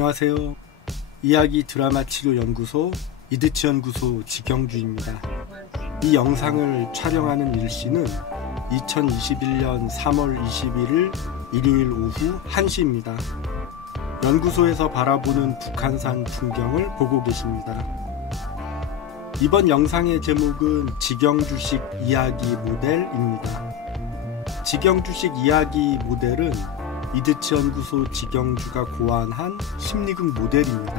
안녕하세요. 이야기 드라마 치료 연구소 이드치 연구소 지경주입니다. 이 영상을 촬영하는 일시는 2021년 3월 21일 일요일 오후 1시입니다. 연구소에서 바라보는 북한산 풍경을 보고 계십니다. 이번 영상의 제목은 지경주식 이야기 모델입니다. 지경주식 이야기 모델은 이드치 연구소 지경주가 고안한 심리극 모델입니다.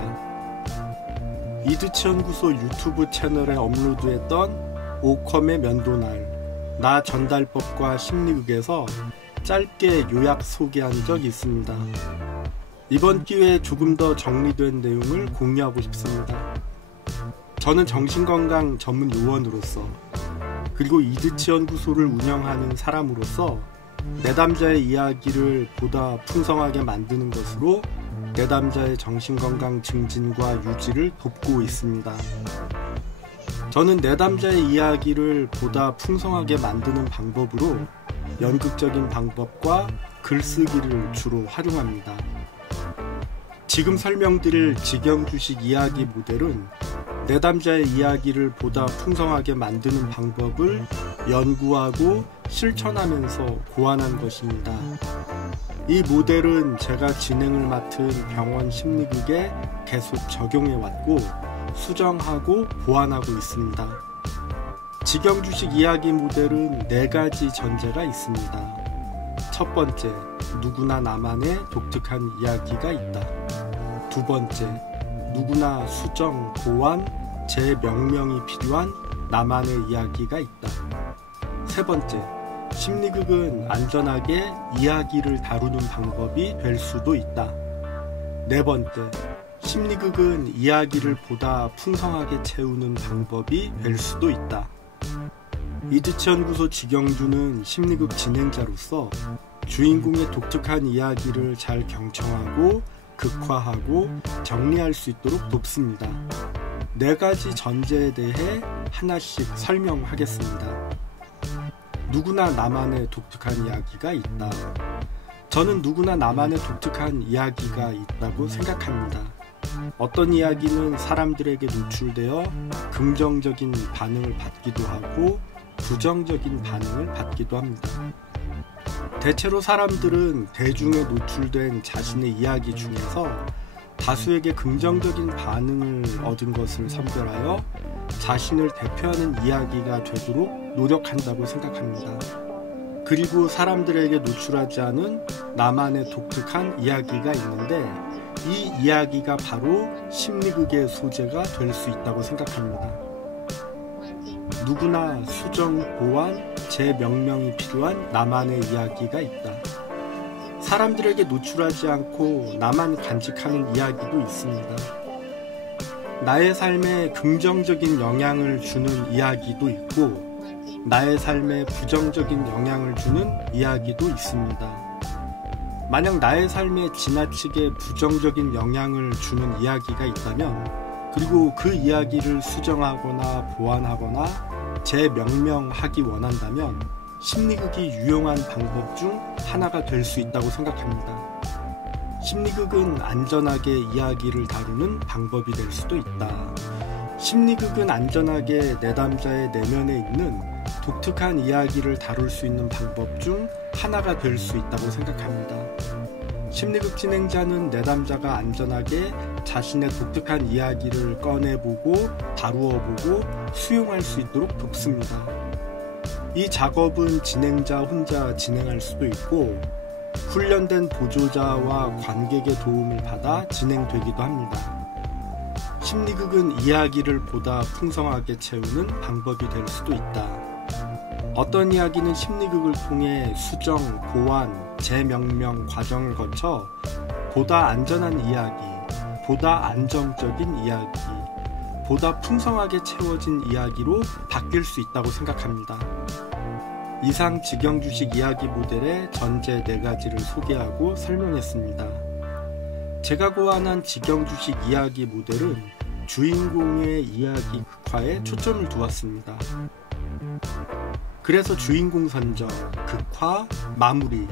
이드치 연구소 유튜브 채널에 업로드했던 오컴의 면도날, 나 전달법과 심리극에서 짧게 요약 소개한 적이 있습니다. 이번 기회에 조금 더 정리된 내용을 공유하고 싶습니다. 저는 정신건강 전문 요원으로서, 그리고 이드치 연구소를 운영하는 사람으로서 내담자의 이야기를 보다 풍성하게 만드는 것으로 내담자의 정신건강 증진과 유지를 돕고 있습니다. 저는 내담자의 이야기를 보다 풍성하게 만드는 방법으로 연극적인 방법과 글쓰기를 주로 활용합니다. 지금 설명드릴 지경주식 이야기 모델은 내담자의 이야기를 보다 풍성하게 만드는 방법을 연구하고 실천하면서 고안한 것입니다. 이 모델은 제가 진행을 맡은 병원 심리극에 계속 적용해왔고 수정하고 보완하고 있습니다. 지경주식 이야기 모델은 4가지 전제가 있습니다. 첫 번째, 누구나 나만의 독특한 이야기가 있다. 두 번째, 누구나 수정, 보완, 재명명이 필요한 나만의 이야기가 있다. 세 번째, 심리극은 안전하게 이야기를 다루는 방법이 될 수도 있다. 네 번째, 심리극은 이야기를 보다 풍성하게 채우는 방법이 될 수도 있다. 이드치 연구소 지경주는 심리극 진행자로서 주인공의 독특한 이야기를 잘 경청하고 극화하고 정리할 수 있도록 돕습니다. 4가지 전제에 대해 하나씩 설명하겠습니다. 누구나 나만의 독특한 이야기가 있다. 저는 누구나 나만의 독특한 이야기가 있다고 생각합니다. 어떤 이야기는 사람들에게 노출되어 긍정적인 반응을 받기도 하고 부정적인 반응을 받기도 합니다. 대체로 사람들은 대중에 노출된 자신의 이야기 중에서 다수에게 긍정적인 반응을 얻은 것을 선별하여 자신을 대표하는 이야기가 되도록 노력한다고 생각합니다. 그리고 사람들에게 노출하지 않은 나만의 독특한 이야기가 있는데 이 이야기가 바로 심리극의 소재가 될 수 있다고 생각합니다. 누구나 수정, 보완, 재명명이 필요한 나만의 이야기가 있다. 사람들에게 노출하지 않고 나만 간직하는 이야기도 있습니다. 나의 삶에 긍정적인 영향을 주는 이야기도 있고 나의 삶에 부정적인 영향을 주는 이야기도 있습니다. 만약 나의 삶에 지나치게 부정적인 영향을 주는 이야기가 있다면, 그리고 그 이야기를 수정하거나 보완하거나 재명명하기 원한다면 심리극이 유용한 방법 중 하나가 될 수 있다고 생각합니다. 심리극은 안전하게 이야기를 다루는 방법이 될 수도 있다. 심리극은 안전하게 내담자의 내면에 있는 독특한 이야기를 다룰 수 있는 방법 중 하나가 될 수 있다고 생각합니다. 심리극 진행자는 내담자가 안전하게 자신의 독특한 이야기를 꺼내보고 다루어보고 수용할 수 있도록 돕습니다. 이 작업은 진행자 혼자 진행할 수도 있고 훈련된 보조자와 관객의 도움을 받아 진행되기도 합니다. 심리극은 이야기를 보다 풍성하게 채우는 방법이 될 수도 있다. 어떤 이야기는 심리극을 통해 수정, 보완, 재명명 과정을 거쳐 보다 안전한 이야기, 보다 안정적인 이야기, 보다 풍성하게 채워진 이야기로 바뀔 수 있다고 생각합니다. 이상 지경주식 이야기 모델의 전제 4가지를 소개하고 설명했습니다. 제가 고안한 지경주식 이야기 모델은 주인공의 이야기 극화에 초점을 두었습니다. 그래서 주인공 선정, 극화, 마무리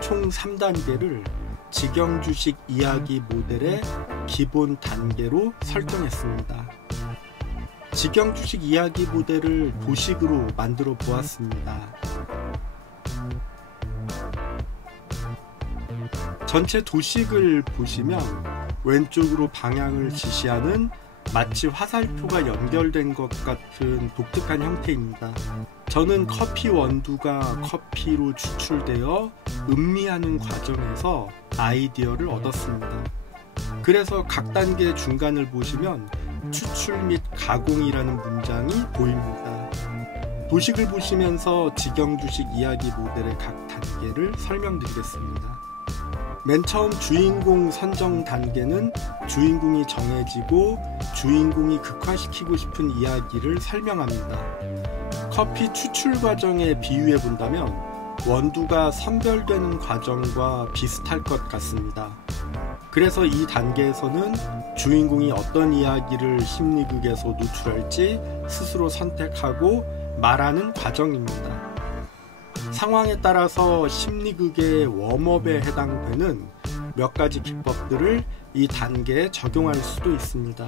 총 3단계를 직영주식 이야기 모델의 기본 단계로 설정했습니다. 직영주식 이야기 모델을 도식으로 만들어 보았습니다. 전체 도식을 보시면 왼쪽으로 방향을 지시하는 마치 화살표가 연결된 것 같은 독특한 형태입니다. 저는 커피 원두가 커피로 추출되어 음미하는 과정에서 아이디어를 얻었습니다. 그래서 각 단계 중간을 보시면 추출 및 가공이라는 문장이 보입니다. 도식을 보시면서 직영주식 이야기 모델의 각 단계를 설명드리겠습니다. 맨 처음 주인공 선정 단계는 주인공이 정해지고 주인공이 극화시키고 싶은 이야기를 설명합니다. 커피 추출 과정에 비유해 본다면 원두가 선별되는 과정과 비슷할 것 같습니다. 그래서 이 단계에서는 주인공이 어떤 이야기를 심리극에서 노출할지 스스로 선택하고 말하는 과정입니다. 상황에 따라서 심리극의 웜업에 해당되는 몇 가지 기법들을 이 단계에 적용할 수도 있습니다.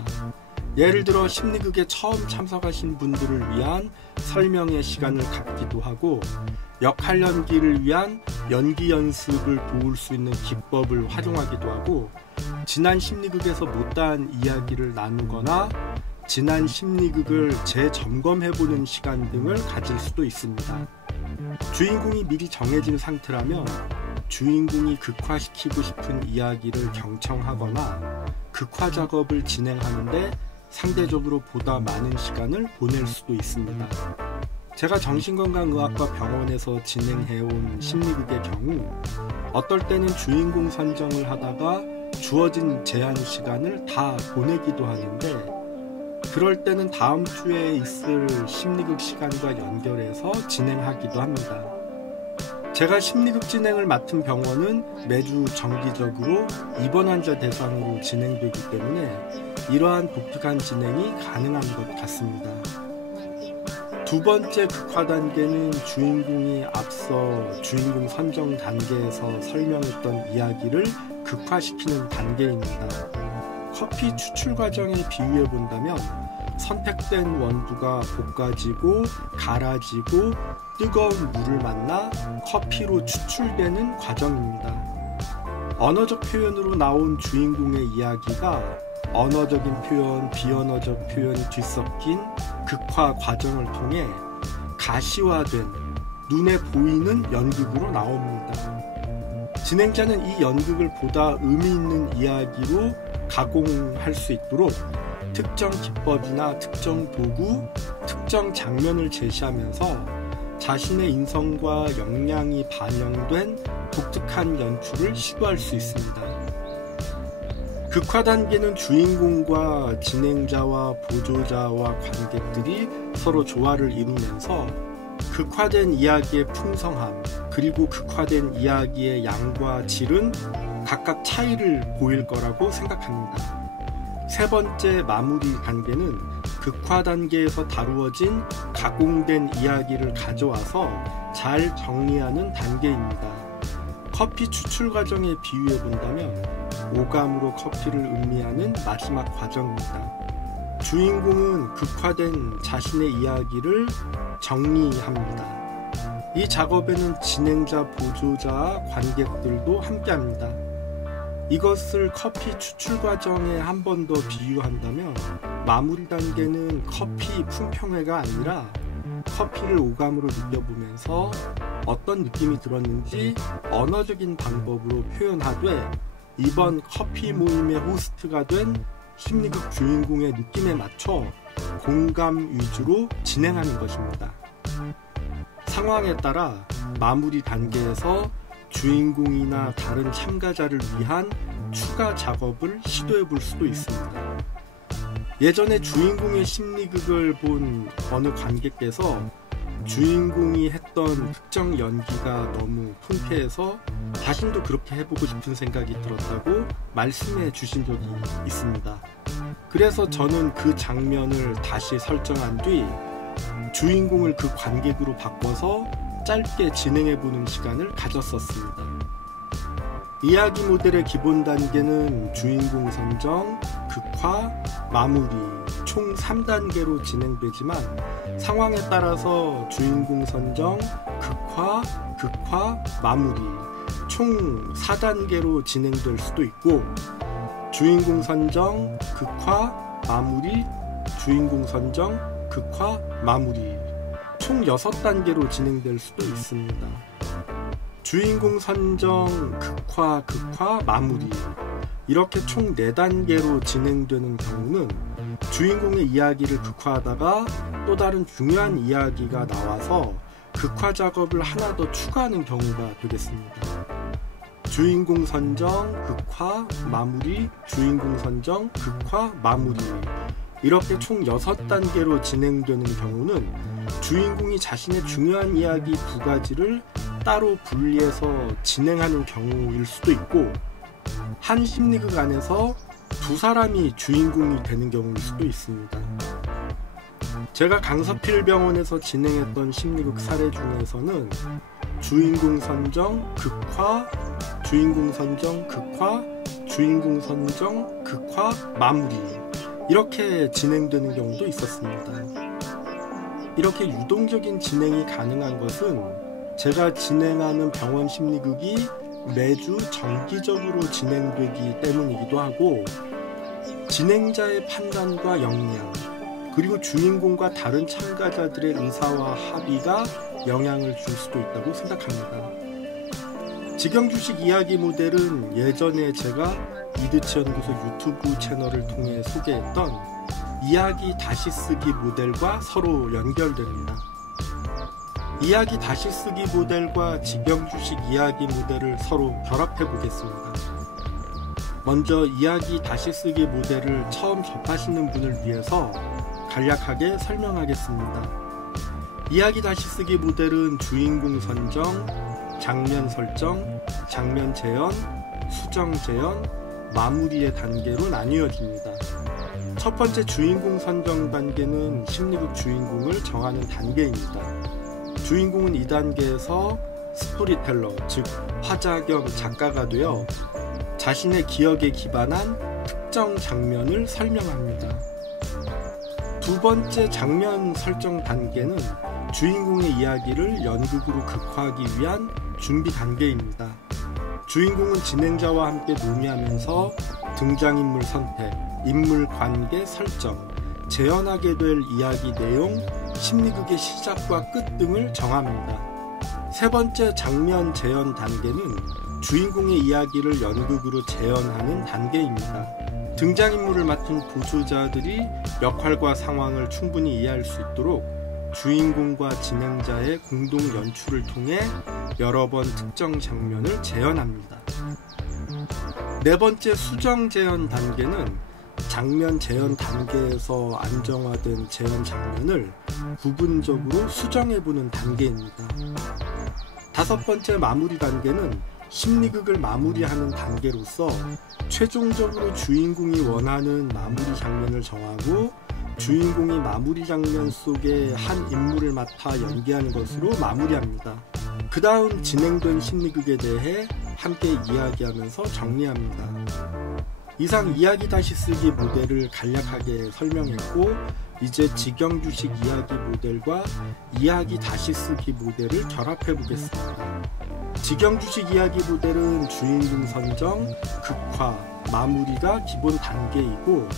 예를 들어 심리극에 처음 참석하신 분들을 위한 설명의 시간을 갖기도 하고 역할 연기를 위한 연기 연습을 도울 수 있는 기법을 활용하기도 하고 지난 심리극에서 못다한 이야기를 나누거나 지난 심리극을 재점검해보는 시간 등을 가질 수도 있습니다. 주인공이 미리 정해진 상태라면 주인공이 극화시키고 싶은 이야기를 경청하거나 극화 작업을 진행하는데 상대적으로 보다 많은 시간을 보낼 수도 있습니다. 제가 정신건강의학과 병원에서 진행해온 심리극의 경우 어떨 때는 주인공 선정을 하다가 주어진 제한 시간을 다 보내기도 하는데 그럴 때는 다음 주에 있을 심리극 시간과 연결해서 진행하기도 합니다. 제가 심리극 진행을 맡은 병원은 매주 정기적으로 입원 환자 대상으로 진행되기 때문에 이러한 독특한 진행이 가능한 것 같습니다. 두 번째 극화 단계는 주인공이 앞서 주인공 선정 단계에서 설명했던 이야기를 극화시키는 단계입니다. 커피 추출 과정에 비유해 본다면 선택된 원두가 볶아지고 갈아지고 뜨거운 물을 만나 커피로 추출되는 과정입니다. 언어적 표현으로 나온 주인공의 이야기가 언어적인 표현, 비언어적 표현이 뒤섞인 극화 과정을 통해 가시화된 눈에 보이는 연극으로 나옵니다. 진행자는 이 연극을 보다 의미 있는 이야기로 가공할 수 있도록 특정 기법이나 특정 도구, 특정 장면을 제시하면서 자신의 인성과 역량이 반영된 독특한 연출을 시도할 수 있습니다. 극화 단계는 주인공과 진행자와 보조자와 관객들이 서로 조화를 이루면서 극화된 이야기의 풍성함 그리고 극화된 이야기의 양과 질은 각각 차이를 보일 거라고 생각합니다. 세 번째 마무리 단계는 극화 단계에서 다루어진 가공된 이야기를 가져와서 잘 정리하는 단계입니다. 커피 추출 과정에 비유해 본다면 오감으로 커피를 음미하는 마지막 과정입니다. 주인공은 극화된 자신의 이야기를 정리합니다. 이 작업에는 진행자, 보조자, 관객들도 함께합니다. 이것을 커피 추출 과정에 한 번 더 비유한다면 마무리 단계는 커피 품평회가 아니라 커피를 오감으로 느껴보면서 어떤 느낌이 들었는지 언어적인 방법으로 표현하되 이번 커피 모임의 호스트가 된 심리극 주인공의 느낌에 맞춰 공감 위주로 진행하는 것입니다. 상황에 따라 마무리 단계에서 주인공이나 다른 참가자를 위한 추가 작업을 시도해 볼 수도 있습니다. 예전에 주인공의 심리극을 본 어느 관객께서 주인공이 했던 특정 연기가 너무 통쾌해서 자신도 그렇게 해보고 싶은 생각이 들었다고 말씀해 주신 적이 있습니다. 그래서 저는 그 장면을 다시 설정한 뒤 주인공을 그 관객으로 바꿔서 짧게 진행해보는 시간을 가졌었습니다. 이야기 모델의 기본 단계는 주인공 선정, 극화, 마무리 총 3단계로 진행되지만 상황에 따라서 주인공 선정, 극화, 마무리 총 4단계로 진행될 수도 있고 주인공 선정, 극화, 마무리, 주인공 선정, 극화, 마무리 총 6단계로 진행될 수도 있습니다. 주인공 선정, 극화, 마무리 이렇게 총 4단계로 진행되는 경우는 주인공의 이야기를 극화하다가 또 다른 중요한 이야기가 나와서 극화 작업을 하나 더 추가하는 경우가 되겠습니다. 주인공 선정, 극화, 마무리, 주인공 선정, 극화, 마무리 이렇게 총 6단계로 진행되는 경우는 주인공이 자신의 중요한 이야기 2가지를 따로 분리해서 진행하는 경우일 수도 있고 한 심리극 안에서 2사람이 주인공이 되는 경우일 수도 있습니다. 제가 강서필 병원에서 진행했던 심리극 사례 중에서는 주인공 선정, 극화, 주인공 선정, 극화, 주인공 선정, 극화, 마무리 이렇게 진행되는 경우도 있었습니다. 이렇게 유동적인 진행이 가능한 것은 제가 진행하는 병원 심리극이 매주 정기적으로 진행되기 때문이기도 하고 진행자의 판단과 역량 그리고 주인공과 다른 참가자들의 의사와 합의가 영향을 줄 수도 있다고 생각합니다. 직영주식 이야기 모델은 예전에 제가 이드치 연구소 유튜브 채널을 통해 소개했던 이야기 다시 쓰기 모델과 서로 연결됩니다. 이야기 다시 쓰기 모델과 직영주식 이야기 모델을 서로 결합해 보겠습니다. 먼저 이야기 다시 쓰기 모델을 처음 접하시는 분을 위해서 간략하게 설명하겠습니다. 이야기 다시 쓰기 모델은 주인공 선정, 장면 설정, 장면 재현, 수정 재현, 마무리의 단계로 나뉘어집니다. 첫 번째 주인공 선정 단계는 심리극 주인공을 정하는 단계입니다. 주인공은 이 단계에서 스토리텔러, 즉 화자 겸 작가가 되어 자신의 기억에 기반한 특정 장면을 설명합니다. 두 번째 장면 설정 단계는 주인공의 이야기를 연극으로 극화하기 위한 준비 단계입니다. 주인공은 진행자와 함께 논의하면서 등장인물 선택, 인물 관계 설정, 재현하게 될 이야기 내용, 심리극의 시작과 끝 등을 정합니다. 세 번째 장면 재현 단계는 주인공의 이야기를 연극으로 재현하는 단계입니다. 등장인물을 맡은 보조자들이 역할과 상황을 충분히 이해할 수 있도록 주인공과 진행자의 공동 연출을 통해 여러 번 특정 장면을 재현합니다. 네 번째 수정 재현 단계는 장면 재현 단계에서 안정화된 재현 장면을 부분적으로 수정해보는 단계입니다. 다섯 번째 마무리 단계는 심리극을 마무리하는 단계로서 최종적으로 주인공이 원하는 마무리 장면을 정하고 주인공이 마무리 장면 속에 한 인물을 맡아 연기하는 것으로 마무리합니다. 그 다음 진행된 심리극에 대해 함께 이야기하면서 정리합니다. 이상 이야기 다시 쓰기 모델을 간략하게 설명했고 이제 직영주식 이야기 모델과 이야기 다시 쓰기 모델을 결합해 보겠습니다. 직영주식 이야기 모델은 주인공 선정, 극화, 마무리가 기본 단계이고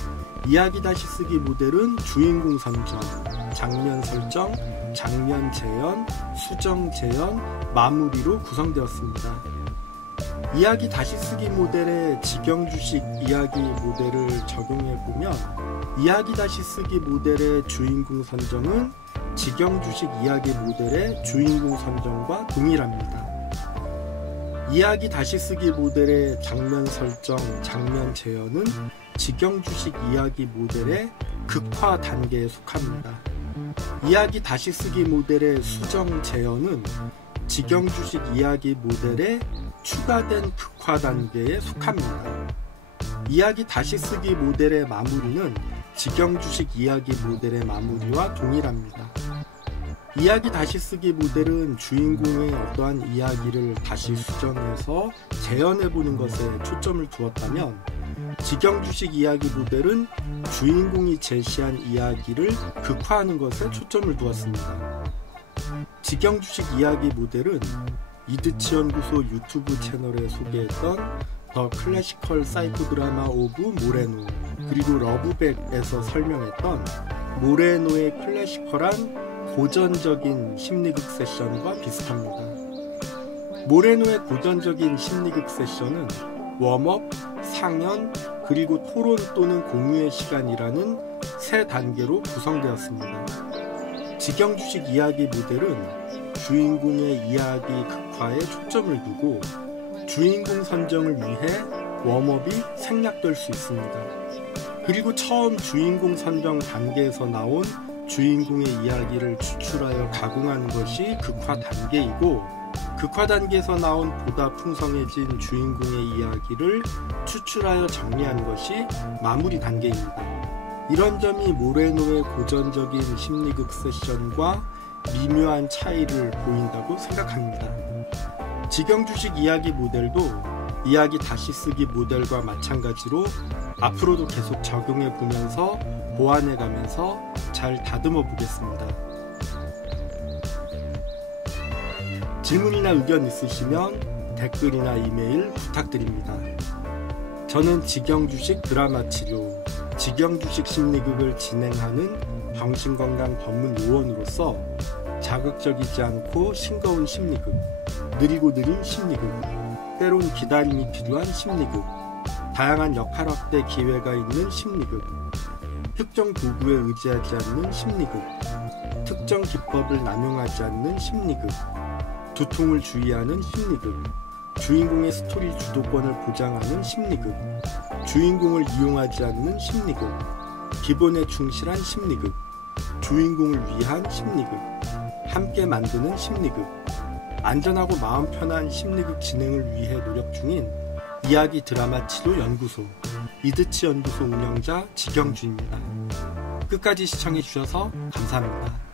이야기 다시 쓰기 모델은 주인공 선정, 장면 설정, 장면 재현, 수정 재현, 마무리로 구성되었습니다. 이야기 다시 쓰기 모델의 직영주식 이야기 모델을 적용해보면 이야기 다시 쓰기 모델의 주인공 선정은 직영주식 이야기 모델의 주인공 선정과 동일합니다. 이야기 다시 쓰기 모델의 장면 설정, 장면 재현은 직영주식 이야기 모델의 극화 단계에 속합니다. 이야기 다시 쓰기 모델의 수정 재현은 직영주식 이야기 모델의 추가된 극화 단계에 속합니다. 이야기 다시 쓰기 모델의 마무리는 직영주식 이야기 모델의 마무리와 동일합니다. 이야기 다시 쓰기 모델은 주인공의 어떠한 이야기를 다시 수정해서 재현해보는 것에 초점을 두었다면, 직영주식 이야기 모델은 주인공이 제시한 이야기를 극화하는 것에 초점을 두었습니다. 직영주식 이야기 모델은 이드치 연구소 유튜브 채널에 소개했던 더 클래시컬 사이코 드라마 오브 모레노, 그리고 러브백에서 설명했던 모레노의 클래시컬한 고전적인 심리극 세션과 비슷합니다. 모레노의 고전적인 심리극 세션은 웜업, 상연, 그리고 토론 또는 공유의 시간이라는 세 단계로 구성되었습니다. 직영주식 이야기 모델은 주인공의 이야기 극화에 초점을 두고 주인공 선정을 위해 웜업이 생략될 수 있습니다. 그리고 처음 주인공 선정 단계에서 나온 주인공의 이야기를 추출하여 가공하는 것이 극화 단계이고, 극화 단계에서 나온 보다 풍성해진 주인공의 이야기를 추출하여 정리하는 것이 마무리 단계입니다. 이런 점이 모레노의 고전적인 심리극 세션과 미묘한 차이를 보인다고 생각합니다. 직영주식 이야기 모델도 이야기 다시 쓰기 모델과 마찬가지로 앞으로도 계속 적용해 보면서 보완해 가면서 잘 다듬어 보겠습니다. 질문이나 의견 있으시면 댓글이나 이메일 부탁드립니다. 저는 직영주식 드라마 치료, 직영주식 심리극을 진행하는 정신건강 전문 요원으로서 자극적이지 않고 싱거운 심리극, 느리고 느린 심리극, 때론 기다림이 필요한 심리극, 다양한 역할 확대 기회가 있는 심리극, 특정 도구에 의지하지 않는 심리극, 특정 기법을 남용하지 않는 심리극, 두통을 주의하는 심리극, 주인공의 스토리 주도권을 보장하는 심리극, 주인공을 이용하지 않는 심리극, 기본에 충실한 심리극, 주인공을 위한 심리극, 함께 만드는 심리극, 안전하고 마음 편한 심리극 진행을 위해 노력 중인 이야기 드라마 치료 연구소, 이드치 연구소 운영자 직영주입니다. 끝까지 시청해주셔서 감사합니다.